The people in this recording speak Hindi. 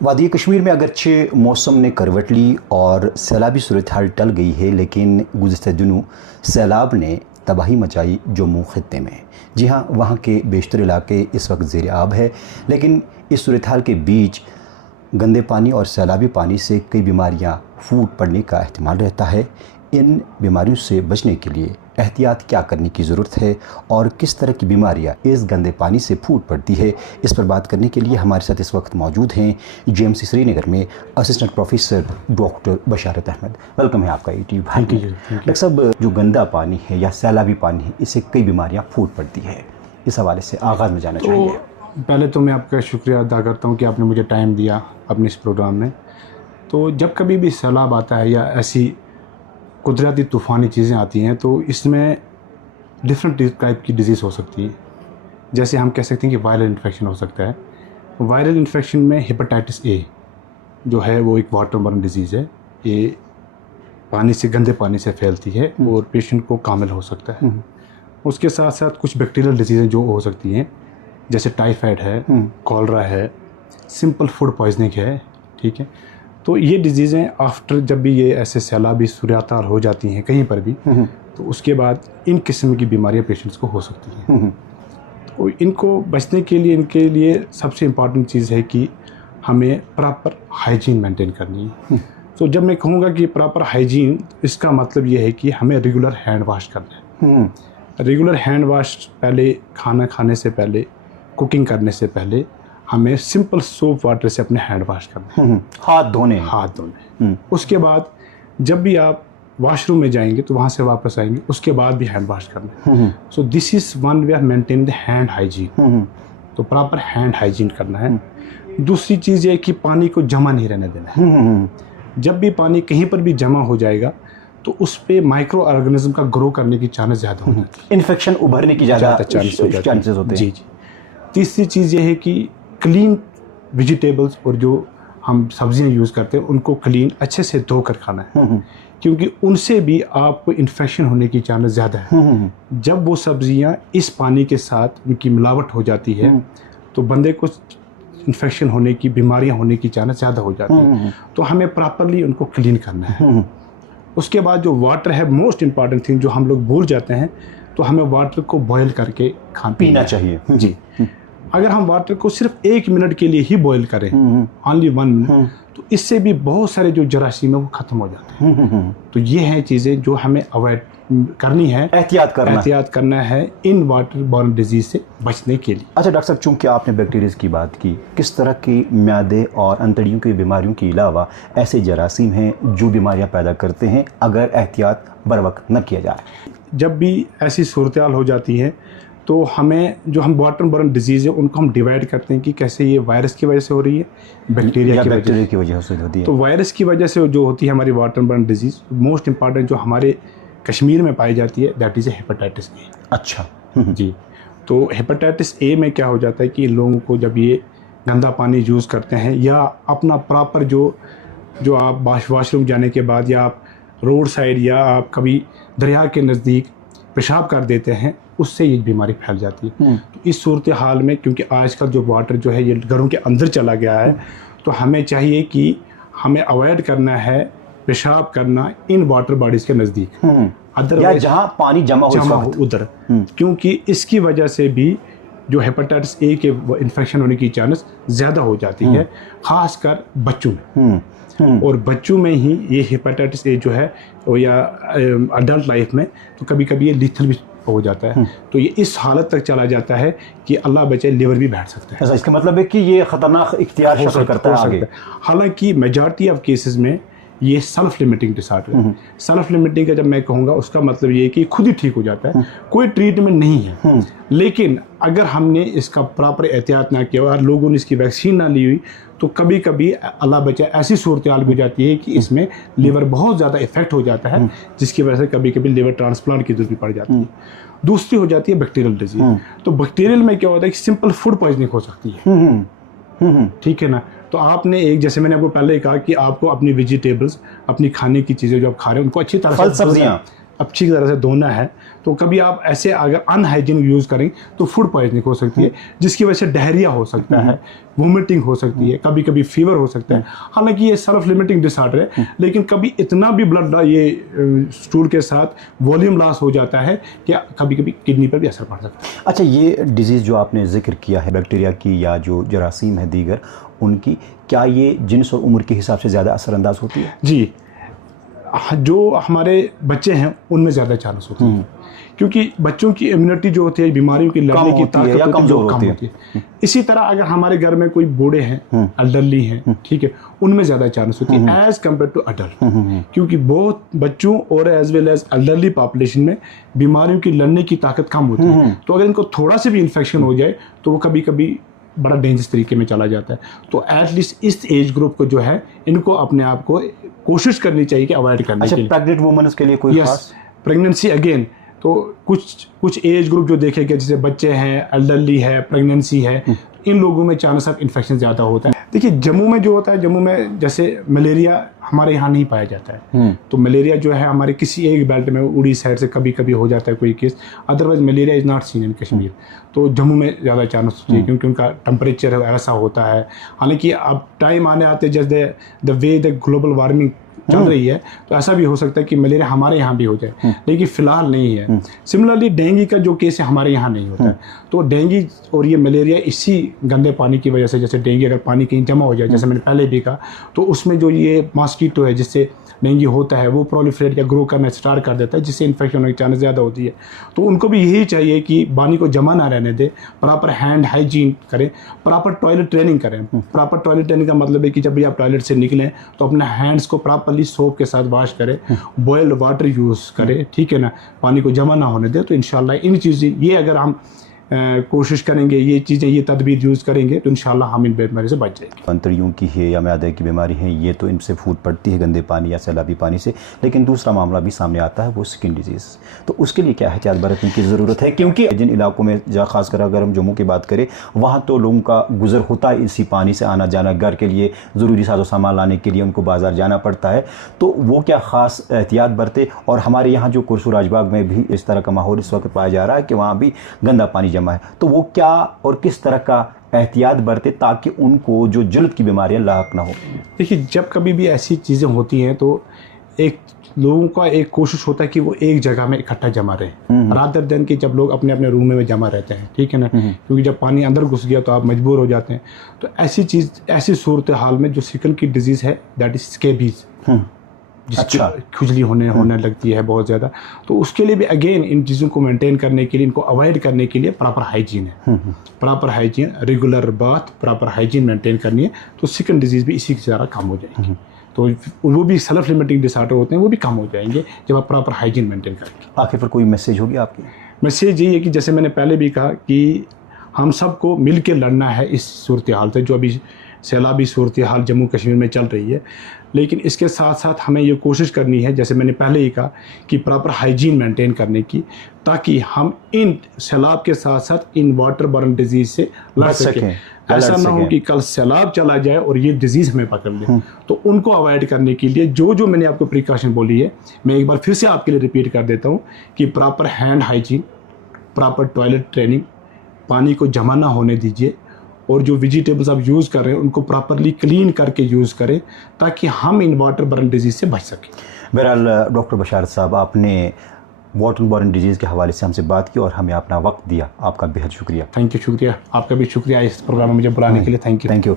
वादी कश्मीर में अगरचे मौसम ने करवट ली और सैलाबी सूरत हाल टल गई है, लेकिन गुज़िश्ता दिनों सैलाब ने तबाही मचाई जम्मू खित्ते में। जी हाँ, वहाँ के बेशतर इलाके इस वक्त ज़ेर आब है, लेकिन इस सूरत हाल के बीच गंदे पानी और सैलाबी पानी से कई बीमारियाँ फूट पड़ने का एहतमाल रहता है। इन बीमारियों से बचने के लिए एहतियात क्या करने की ज़रूरत है और किस तरह की बीमारियां इस गंदे पानी से फूट पड़ती है, इस पर बात करने के लिए हमारे साथ इस वक्त मौजूद हैं JMC श्रीनगर में असिस्टेंट प्रोफेसर डॉक्टर बशारत अहमद। वेलकम है आपका यूट्यूब। डॉक्टर साहब, जो गंदा पानी है या सैलाबी पानी है, इससे कई बीमारियाँ फूट पड़ती है, इस हवाले से आगाज़ में जाना चाहिए। पहले तो मैं आपका शुक्रिया अदा करता हूँ कि आपने मुझे टाइम दिया अपने इस प्रोग्राम में। तो जब कभी भी सैलाब आता है या ऐसी कुदरती तूफ़ानी चीज़ें आती हैं, तो इसमें डिफरेंट टाइप की डिज़ीज़ हो सकती है। जैसे हम कह सकते हैं कि वायरल इन्फेक्शन हो सकता है। वायरल इन्फेक्शन में हेपेटाइटिस ए जो है वो एक वाटर बर्न डिज़ीज़ है। ये पानी से, गंदे पानी से फैलती है और पेशेंट को कामिल हो सकता है। उसके साथ साथ कुछ बैक्टीरियल डिजीज़ें जो हो सकती हैं, जैसे टाइफाइड है, कॉलरा है, सिंपल फूड पॉइजनिंग है। ठीक है, तो ये डिजीज़ें आफ्टर जब भी ये ऐसे सैलाबी सूरत हाल हो जाती हैं कहीं पर भी, तो उसके बाद इन किस्म की बीमारियां पेशेंट्स को हो सकती हैं। तो इनको बचने के लिए, इनके लिए सबसे इम्पॉर्टेंट चीज़ है कि हमें प्रॉपर हाइजीन मेंटेन करनी है। तो जब मैं कहूँगा कि प्रॉपर हाइजीन, इसका मतलब ये है कि हमें रेगुलर हैंड वॉश करना है। रेगुलर हैंड वॉश, पहले खाना खाने से पहले, कुकिंग करने से पहले हमें सिंपल सोप वाटर से अपने हैंड वॉश करना है। हाथ धोने। उसके बाद जब भी आप वॉशरूम में जाएंगे तो वहाँ से वापस आएंगे, उसके बाद भी हैंड वॉश करना है। So this is one way of maintain the hand hygiene. तो प्रॉपर हैंड हाइजीन करना है। दूसरी चीज़ ये कि पानी को जमा नहीं रहने देना है। जब भी पानी कहीं पर भी जमा हो जाएगा तो उस पर माइक्रो ऑर्गेनिज्म का ग्रो करने की चांस ज़्यादा हो जाती है, इन्फेक्शन उभरने की ज़्यादा चांसेस होते हैं। जी। तीसरी चीज़ ये है कि क्लीन वेजिटेबल्स और जो हम सब्जियां यूज़ करते हैं उनको क्लीन अच्छे से धो कर खाना है, क्योंकि उनसे भी आपको इन्फेक्शन होने की चांस ज़्यादा है। जब वो सब्जियां इस पानी के साथ उनकी मिलावट हो जाती है तो बंदे को इन्फेक्शन होने की, बीमारियां होने की चांस ज़्यादा हो जाती है। तो हमें प्रॉपरली उनको क्लीन करना है। उसके बाद जो वाटर है, मोस्ट इम्पॉर्टेंट थिंग जो हम लोग भूल जाते हैं, तो हमें वाटर को बॉयल करके पीना चाहिए। जी। अगर हम वाटर को सिर्फ 1 मिनट के लिए ही बॉईल करें, ओनली 1 मिनट, तो इससे भी बहुत सारे जो जरासीम है वो ख़त्म हो जाते हैं। तो ये हैं चीज़ें जो हमें अवॉइड करनी है, एहतियात करना है इन वाटर बॉर्न डिजीज़ से बचने के लिए। अच्छा डॉक्टर साहब, चूँकि आपने बैक्टीरिया की बात की, किस तरह की म्यादे और अंतड़ियों की बीमारियों के अलावा ऐसे जरासीम हैं जो बीमारियाँ पैदा करते हैं अगर एहतियात बर वक्त न किया जाए? जब भी ऐसी सूरत हाल हो जाती है तो हमें, जो हम वाटर बॉर्न डिजीज़ है उनको हम डिवाइड करते हैं कि कैसे ये वायरस की वजह से हो रही है, बैक्टीरिया की वजह से होती है। तो वायरस की वजह से जो होती है हमारी water borne disease, most important जो हमारे कश्मीर में पाई जाती है, that is A hepatitis A. अच्छा। जी। तो हेपेटाइटिस ए में क्या हो जाता है कि लोगों को जब ये गंदा पानी यूज़ करते हैं या अपना प्रॉपर जो आप वॉशरूम जाने के बाद, या आप रोड साइड या आप कभी दरिया के नज़दीक पेशाब कर देते हैं, उससे ये बीमारी फैल जाती है। तो इस सूरत हाल में, क्योंकि आजकल जो वाटर जो है ये घरों के अंदर चला गया है, तो हमें चाहिए कि हमें अवॉइड करना है पेशाब करना इन वाटर बॉडीज़ के नज़दीक, अदरवाइज जहाँ पानी जमा हो उधर, क्योंकि इसकी वजह से भी जो हेपेटाइटिस ए के इन्फेक्शन होने की चांस ज़्यादा हो जाती है, ख़ासकर बच्चों में। और बच्चों में ही ये हेपेटाइटिस ए जो है, या अडल्ट लाइफ में तो कभी कभी ये लीथल भी हो जाता है। तो ये इस हालत तक चला जाता है कि अल्लाह बचाए लिवर भी बैठ सकता है। ऐसा इसका मतलब है कि ये ख़तरनाक इख्तियार शक्ल करता है आगे। हालांकि मेजॉरिटी ऑफ केसेस में ये सेल्फ लिमिटिंग डिसऑर्डर है। सेल्फ लिमिटिंग का जब मैं कहूँगा उसका मतलब ये है कि खुद ही ठीक हो जाता है, कोई ट्रीटमेंट नहीं है। लेकिन अगर हमने इसका प्रॉपर एहतियात ना किया और लोगों ने इसकी वैक्सीन ना ली हुई, तो कभी कभी अल्लाह बचाए ऐसी सूरत हाल भी हो जाती है कि इसमें लिवर बहुत ज़्यादा इफेक्ट हो जाता है, जिसकी वजह से कभी कभी लिवर ट्रांसप्लांट की जरूरत भी पड़ जाती है। दूसरी हो जाती है बैक्टीरियल डिजीज। तो बैक्टीरियल में क्या होता है कि सिंपल फूड पॉइजनिंग हो सकती है। ठीक है ना। तो आपने एक, जैसे मैंने आपको पहले ही कहा कि आपको अपनी वेजिटेबल्स, अपनी खाने की चीज़ें जो आप खा रहे हैं उनको अच्छी तरह से, अच्छी तरह से धोना है। तो कभी आप ऐसे अगर अनहाइजीन यूज़ करें तो फूड पॉइजनिंग हो सकती है, जिसकी वजह से डायरिया हो सकता है, वोमिटिंग हो सकती है, कभी कभी फीवर हो सकता है। हालांकि ये सेल्फ लिमिटिंग डिसऑर्डर है, लेकिन कभी इतना भी ब्लड ये स्टूल के साथ वॉल्यूम लॉस हो जाता है कि कभी कभी किडनी पर भी असर पड़ सकता है। अच्छा, ये डिजीज़ जो आपने जिक्र किया है बैक्टीरिया की या जो जरासीम है दीगर उनकी, क्या ये जिन्स और उम्र के हिसाब से ज़्यादा असरअंदाज होती है? जी, जो हमारे बच्चे हैं उनमें ज़्यादा चांस होते हैं, क्योंकि बच्चों की इम्यूनिटी जो होती है, बीमारियों की लड़ने की ताकत या कमज़ोर कम होती है। इसी तरह अगर हमारे घर में कोई बूढ़े हैं, एल्डरली हैं, ठीक है, उनमें ज़्यादा चांस होती है एज़ कम्पेयर टू अडल्ट, क्योंकि बहुत बच्चों और as well as elderly population में बीमारियों की लड़ने की ताकत कम होती है। तो अगर इनको थोड़ा सा भी इन्फेक्शन हो जाए तो वो कभी कभी बड़ा डेंजरस तरीके में चला जाता है। तो एटलीस्ट इस एज ग्रुप को जो है, इनको अपने आप को कोशिश करनी चाहिए कि अवॉइड करने के लिए। प्रेग्नेंट वुमेन्स के लिए कोई खास? प्रेगनेंसी अगेन तो कुछ एज ग्रुप जो देखे गए, जैसे बच्चे हैं, एल्डरली है, प्रेगनेंसी है, इन लोगों में चांस ऑफ इन्फेक्शन ज़्यादा होता है। देखिए जम्मू में जो होता है, जम्मू में जैसे मलेरिया हमारे यहाँ नहीं पाया जाता है। तो मलेरिया जो है हमारे किसी एक बेल्ट में, उड़ी साइड से कभी कभी हो जाता है कोई case, otherwise malaria is not seen in Kashmir. तो जम्मू में ज़्यादा चांस होती है, क्योंकि उनका टेम्परेचर ऐसा होता है। हालांकि अब टाइम आने आते जैसे the way the global warming चल रही है, तो ऐसा भी हो सकता है कि मलेरिया हमारे यहाँ भी हो जाए, लेकिन फिलहाल नहीं है। सिमिलरली डेंगू का जो केस है हमारे यहाँ नहीं होता है। तो डेंगू और ये मलेरिया इसी गंदे पानी की वजह से, जैसे डेंगू अगर पानी कहीं जमा हो जाए, जैसे मैंने पहले भी कहा, तो उसमें जो ये मॉस्किटो है जिससे डेंगू होता है, वो प्रोलिफरेट या ग्रो करना स्टार्ट कर देता है, जिससे इन्फेक्शन होने की चांस ज़्यादा होती है। तो उनको भी यही चाहिए कि पानी को जमा ना रहने दे, प्रॉपर हैंड हाइजीन करें, प्रॉपर टॉयलेट ट्रेनिंग करें। प्रॉपर टॉयलेट ट्रेनिंग का मतलब है कि जब भी आप टॉयलेट से निकलें तो अपने हैंड्स को प्रॉपरली सोप के साथ वॉश करें, बॉइल्ड वाटर यूज़ करें, ठीक है ना, पानी को जमा ना होने दें। तो इंशाल्लाह इन चीज़ें, ये अगर हम कोशिश करेंगे, ये चीज़ें, ये तदबीर यूज़ करेंगे, तो इंशाल्लाह हम इन बीमारी से बच जाएंगे। अंतड़ियों की है या मैदे की बीमारी है, ये तो इनसे फूट पड़ती है गंदे पानी या सैलाबी पानी से, लेकिन दूसरा मामला भी सामने आता है, वो स्किन डिजीज़। तो उसके लिए क्या एहतियात बरतने की ज़रूरत है? क्योंकि जिन इलाकों में ख़ासकर अगर हम जम्मू की बात करें, वहाँ तो लोगों का गुजर होता है इसी पानी से, आना जाना, घर के लिए ज़रूरी साजो सामान लाने के लिए उनको बाज़ार जाना पड़ता है। तो वो क्या ख़ास एहतियात बरते? और हमारे यहाँ जो कुरसू राजबाग में भी इस तरह का माहौल इस वक्त पाया जा रहा है कि वहाँ भी गंदा पानी जमा है, तो वो क्या और किस तरह का एहतियात बरते ताकि उनको जो जल्द की बीमारियां लाक ना हो? देखिए जब कभी भी ऐसी चीज़ें होती हैं तो एक लोगों का एक कोशिश होता है कि वो एक जगह में इकट्ठा जमा रहे, रादर देन कि जब लोग अपने अपने रूम में जमा रहते हैं, ठीक है ना, क्योंकि जब पानी अंदर घुस गया तो आप मजबूर हो जाते हैं। तो ऐसी सूरत हाल में जो सिकल की डिजीज़ है, दैट इज स्केबीज, जिसकी खुजली होने लगती है बहुत ज़्यादा। तो उसके लिए भी अगेन इन चीज़ों को मेंटेन करने के लिए, इनको अवॉइड करने के लिए प्रॉपर हाइजीन है, proper hygiene, regular bath, proper hygiene maintain करनी है, तो सिकल डिजीज़ भी इसी की तरह कम हो जाएगी। तो वो भी सेल्फ लिमिटिंग डिसऑर्डर होते हैं, वो भी कम हो जाएंगे जब आप प्रॉपर हाइजीन मेंटेन करेंगे। आखिर पर कोई मैसेज होगी आपकी? मैसेज यही है कि जैसे मैंने पहले भी कहा कि हम सबको मिल के लड़ना है इस सूरत हाल से, जो अभी सैलाबी सूरत हाल जम्मू कश्मीर में चल रही है। लेकिन इसके साथ साथ हमें ये कोशिश करनी है, जैसे मैंने पहले ही कहा, कि प्रॉपर हाइजीन मेंटेन करने की, ताकि हम इन सैलाब के साथ साथ इन वाटर बॉर्न डिजीज़ से लड़ सकें। ऐसा ना हो कि कल सैलाब चला जाए और ये डिजीज़ हमें पकड़ ले। तो उनको अवॉइड करने के लिए जो मैंने आपको प्रिकॉशन बोली है, मैं एक बार फिर से आपके लिए रिपीट कर देता हूँ कि proper hand hygiene, proper toilet training, पानी को जमा ना होने दीजिए, और जो वेजिटेबल्स आप यूज़ कर रहे हैं उनको प्रॉपरली क्लीन करके यूज़ करें, ताकि हम इन वाटर बॉर्न डिजीज़ से बच सकें। बहरहाल डॉक्टर बशारत साहब, आपने वाटर बॉर्न डिजीज़ के हवाले से हमसे बात की और हमें अपना वक्त दिया, आपका बेहद शुक्रिया। थैंक यू, शुक्रिया आपका भी शुक्रिया इस प्रोग्राम में मुझे बुलाने के लिए। Thank you.